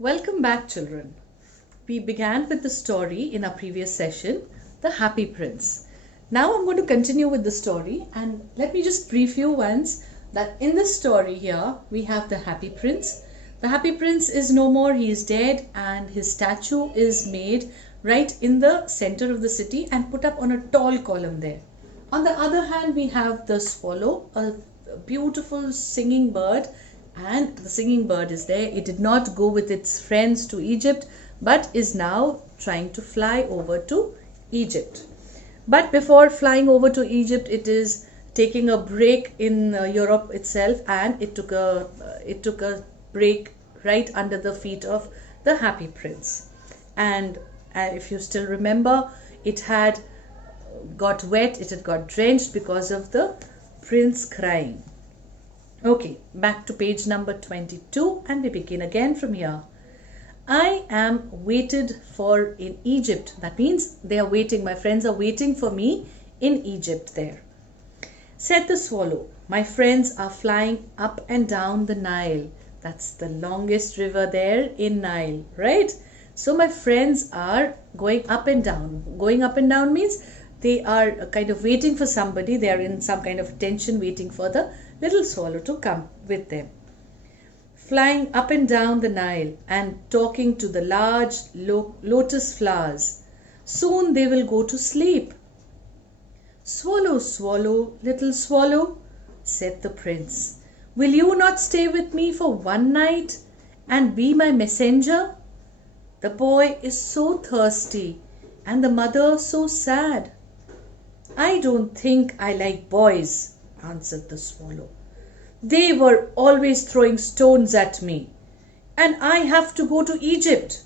Welcome back, children. We began with the story in our previous session, The Happy Prince. Now I'm going to continue with the story, and let me just brief you once that in this story here we have the Happy Prince. The Happy Prince is no more, he is dead, and his statue is made right in the center of the city and put up on a tall column there. On the other hand, we have the swallow, a beautiful singing bird, and the singing bird is there. It did not go with its friends to Egypt, but is now trying to fly over to Egypt. But before flying over to Egypt, it is taking a break in Europe itself, and it took a break right under the feet of the Happy Prince. And if you still remember, it had got wet, it had got drenched because of the prince crying. Okay, back to page number 22, and we begin again from here. I am waited for in Egypt. That means they are waiting, my friends are waiting for me in Egypt there. Said the swallow, my friends are flying up and down the Nile. That's the longest river there in Nile, right? So my friends are going up and down. Going up and down means they are kind of waiting for somebody. They are in some kind of tension, waiting for the little swallow to come with them. Flying up and down the Nile and talking to the large lotus flowers. Soon they will go to sleep. Swallow, swallow, little swallow, said the prince, will you not stay with me for one night and be my messenger? The boy is so thirsty and the mother so sad. I don't think I like boys, answered the swallow. They were always throwing stones at me, and I have to go to Egypt.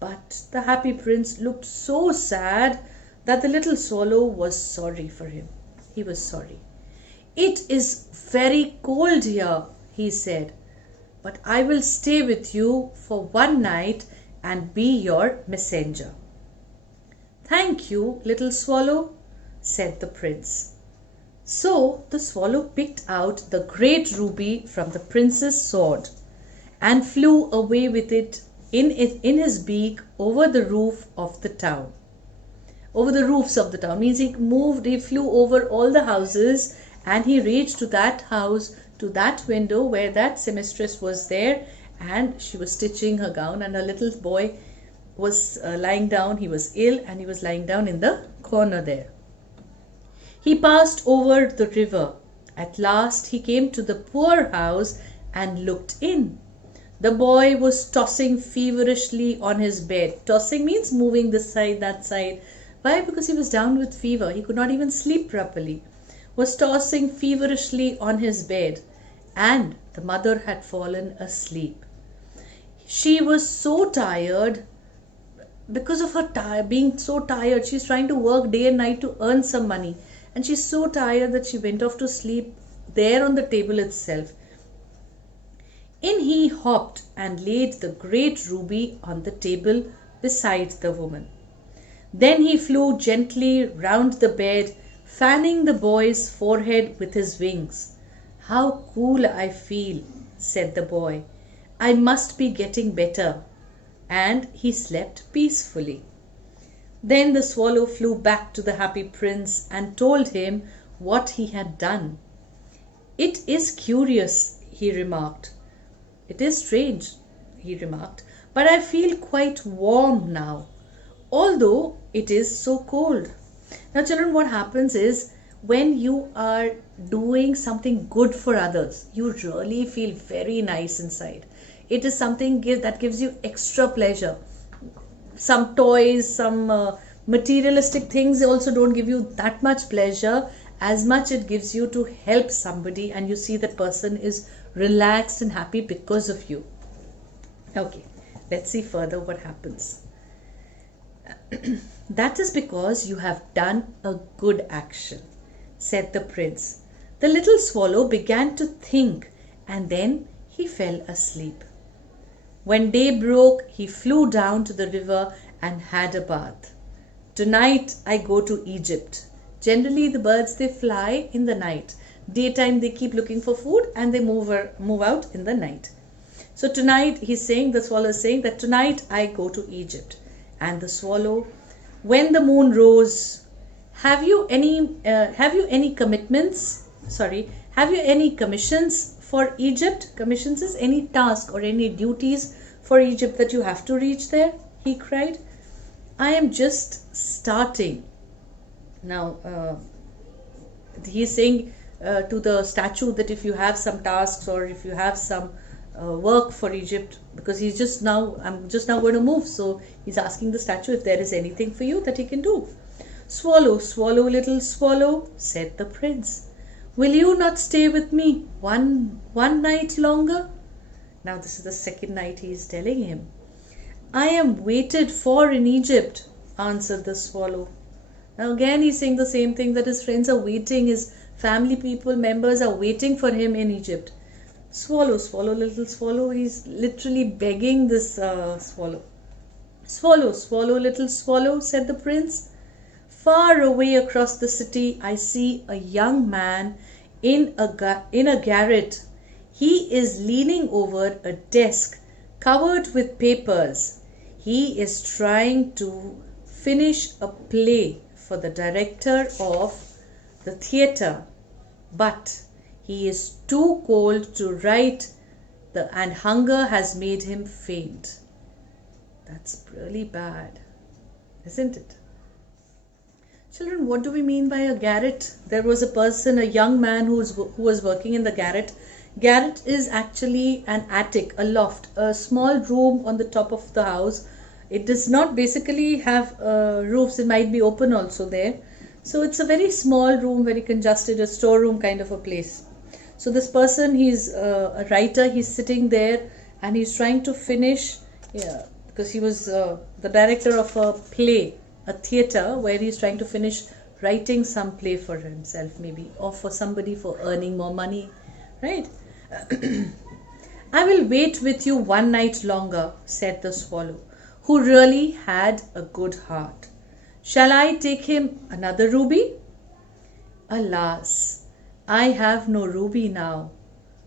But the Happy Prince looked so sad that the little swallow was sorry for him. He was sorry. It is very cold here, he said, but I will stay with you for one night and be your messenger. Thank you, little swallow, said the prince. So the swallow picked out the great ruby from the prince's sword and flew away with it in his beak over the roof of the town. Over the roofs of the town means he flew over all the houses, and he reached to that house, to that window where that seamstress was there, and she was stitching her gown, and her little boy was lying down. He was ill and he was lying down in the corner there. He passed over the river. At last he came to the poor house and looked in. The boy was tossing feverishly on his bed. Tossing means moving this side, that side. Why? Because he was down with fever. He could not even sleep properly. Was tossing feverishly on his bed, and the mother had fallen asleep. She was so tired because of her being so tired. She's trying to work day and night to earn some money. And she's so tired that she went off to sleep there on the table itself. In he hopped and laid the great ruby on the table beside the woman. Then he flew gently round the bed, fanning the boy's forehead with his wings. How cool I feel, said the boy. I must be getting better. And he slept peacefully. Then the swallow flew back to the Happy Prince and told him what he had done. It is curious, he remarked. It is strange, he remarked, but I feel quite warm now, although it is so cold. Now, children, what happens is when you are doing something good for others, you really feel very nice inside. It is something that gives you extra pleasure. Some toys, some materialistic things also don't give you that much pleasure as much it gives you to help somebody, and you see that person is relaxed and happy because of you. Okay, let's see further what happens. That is because you have done a good action, said the prince. The little swallow began to think, and then he fell asleep. When day broke, he flew down to the river and had a bath. Tonight I go to Egypt. Generally the birds, they fly in the night. Daytime they keep looking for food and they move out in the night. So tonight he's saying, the swallow is saying that tonight I go to Egypt. And the swallow, when the moon rose, have you any commitments? Sorry, have you any commissions for Egypt? Commissions is any task or any duties for Egypt that you have to reach there? He cried. I am just starting. Now, he's saying to the statue that if you have some tasks or if you have some work for Egypt, because I'm just now going to move. So he's asking the statue if there is anything for you that he can do. Swallow, swallow, little swallow, said the prince. Will you not stay with me one night longer? Now this is the second night he is telling him. I am waited for in Egypt, answered the swallow. Now again he's saying the same thing, that his friends are waiting, his family members are waiting for him in Egypt. Swallow, swallow, little swallow. He's literally begging this swallow. Swallow, swallow, little swallow, said the prince. Far away across the city, I see a young man in a garret. He is leaning over a desk covered with papers. He is trying to finish a play for the director of the theatre, but he is too cold to write, and hunger has made him faint. That's really bad, isn't it? Children, what do we mean by a garret? There was a person, a young man who was working in the garret. Garret is actually an attic, a loft, a small room on the top of the house. It does not basically have roofs. It might be open also there. So it's a very small room, very congested, a storeroom kind of a place. So this person, he's a writer, he's sitting there and he's trying to finish, because he was the director of a play, a theatre, where he's trying to finish writing some play for himself maybe, or for somebody for earning more money, right? I will wait with you one night longer, said the swallow, who really had a good heart. Shall I take him another ruby? Alas, I have no ruby now,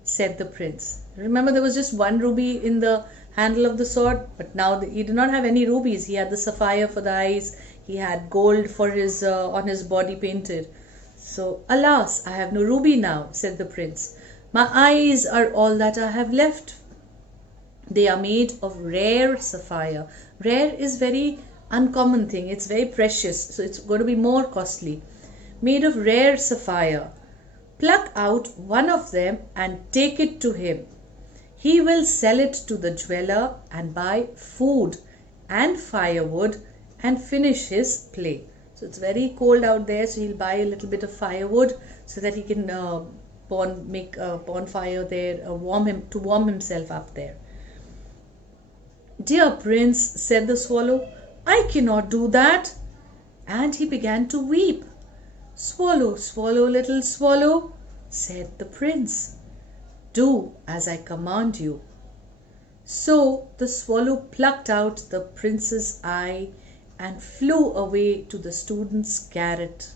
said the prince. Remember, there was just one ruby in the handle of the sword, but now he did not have any rubies. He had the sapphire for the eyes, he had gold for his on his body painted. So, alas, I have no ruby now, said the prince. My eyes are all that I have left. They are made of rare sapphire. Rare is very uncommon thing. It's very precious, so it's going to be more costly. Made of rare sapphire. Pluck out one of them and take it to him. He will sell it to the jeweler and buy food and firewood and finish his play. So it's very cold out there, so he'll buy a little bit of firewood so that he can make a bonfire there, warm himself up there. Dear prince, said the swallow, I cannot do that. And he began to weep. Swallow, swallow, little swallow, said the prince. Do as I command you. So the swallow plucked out the prince's eye and flew away to the student's garret.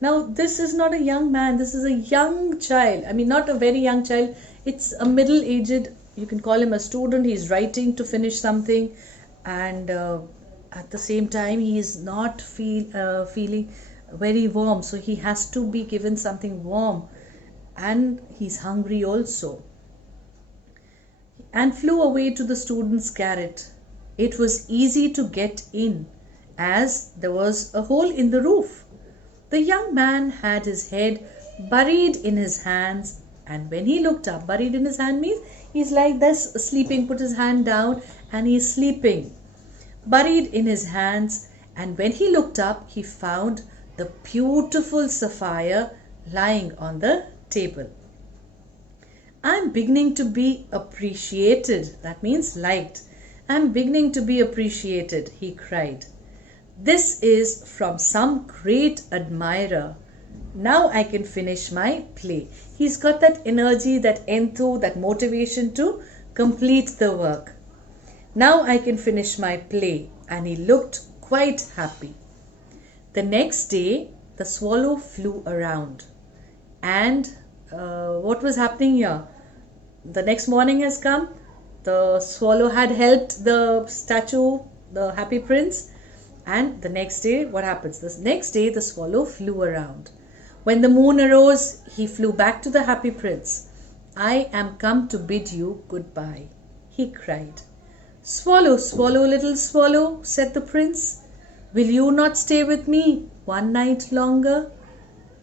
Now this is not a young man, this is a young child. I mean, not a very young child, it's a middle-aged, you can call him a student. He's writing to finish something, and at the same time he is not feeling very warm, so he has to be given something warm, and he's hungry also. And flew away to the student's garret. It was easy to get in, as there was a hole in the roof. The young man had his head buried in his hands, and when he looked up, buried in his hand means he's like this, sleeping, put his hand down and he's sleeping. Buried in his hands, and when he looked up, he found the beautiful sapphire lying on the table. I'm beginning to be appreciated. That means liked. I'm beginning to be appreciated, he cried. This is from some great admirer. Now I can finish my play. He's got that energy, that enthu, that motivation to complete the work. Now I can finish my play, and he looked quite happy. The next day, the swallow flew around. And what was happening here? The next morning has come. The swallow had helped the statue, the happy prince. And the next day, what happens? The next day, the swallow flew around. When the moon arose, he flew back to the happy prince. I am come to bid you goodbye, he cried. Swallow, swallow, little swallow, said the prince. Will you not stay with me one night longer?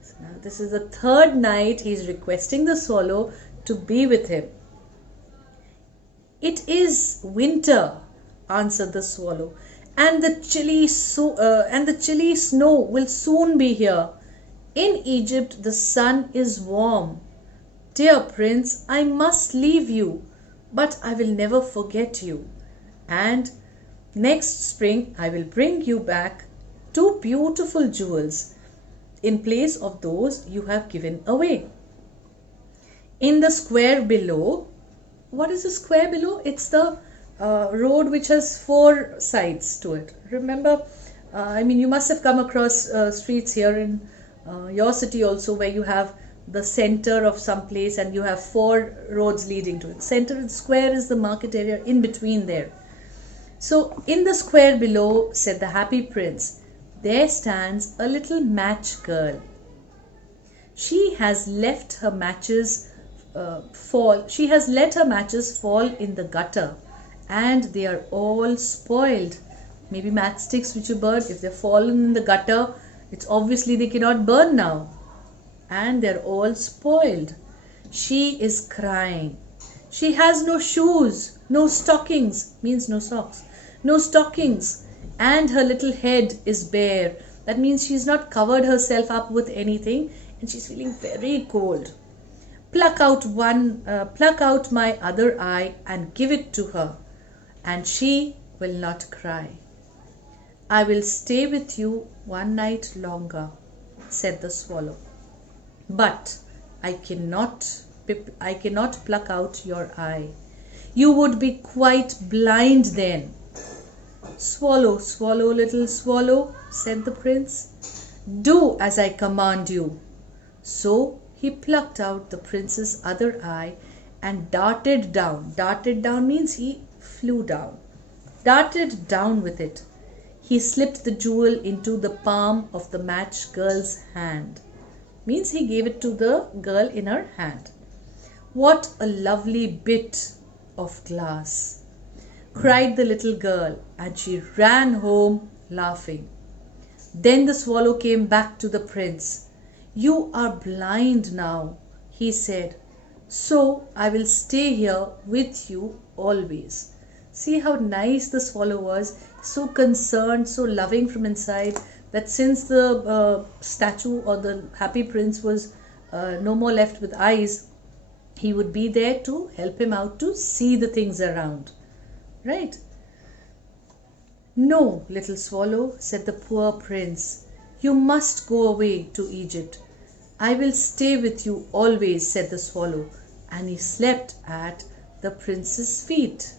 So now this is the third night he is requesting the swallow to be with him. It is winter, answered the swallow, and the chilly snow will soon be here. In Egypt the sun is warm. Dear prince, I must leave you, but I will never forget you. And next spring I will bring you back 2 beautiful jewels in place of those you have given away. In the square below, what is the square below? It's the road which has 4 sides to it. Remember, you must have come across streets here in your city also, where you have the center of some place and you have 4 roads leading to it. Center and square is the market area in between there. So in the square below, said the happy prince, there stands a little match girl. She has let her matches fall. She has let her matches fall in the gutter, and they are all spoiled. Maybe matchsticks which you burned, if they've fallen in the gutter, it's obviously they cannot burn now, and they're all spoiled. She is crying. She has no shoes, no stockings, means no socks, no stockings, and her little head is bare. That means she's not covered herself up with anything, and she's feeling very cold. Pluck out my other eye and give it to her, and she will not cry. I will stay with you one night longer, said the swallow. But I cannot pluck out your eye. You would be quite blind then. Swallow, swallow, little swallow, said the prince. Do as I command you. So he plucked out the prince's other eye and darted down. Darted down means he flew down. Darted down with it. He slipped the jewel into the palm of the match girl's hand. Means he gave it to the girl in her hand. What a lovely bit of glass, cried the little girl, and she ran home laughing. Then the swallow came back to the prince. You are blind now, he said, so I will stay here with you always. See how nice the swallow was, so concerned, so loving from inside, that since the statue or the happy prince was no more left with eyes, he would be there to help him out to see the things around. Right? No, little swallow, said the poor prince. You must go away to Egypt. I will stay with you always, said the swallow, and he slept at the prince's feet.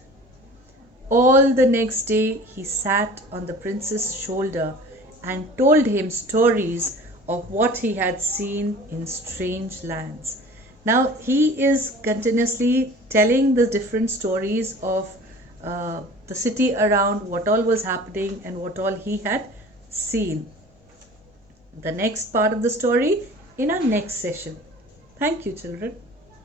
All the next day he sat on the prince's shoulder and told him stories of what he had seen in strange lands. Now he is continuously telling the different stories of the city around, what all was happening and what all he had seen. The next part of the story in our next session. Thank you, children.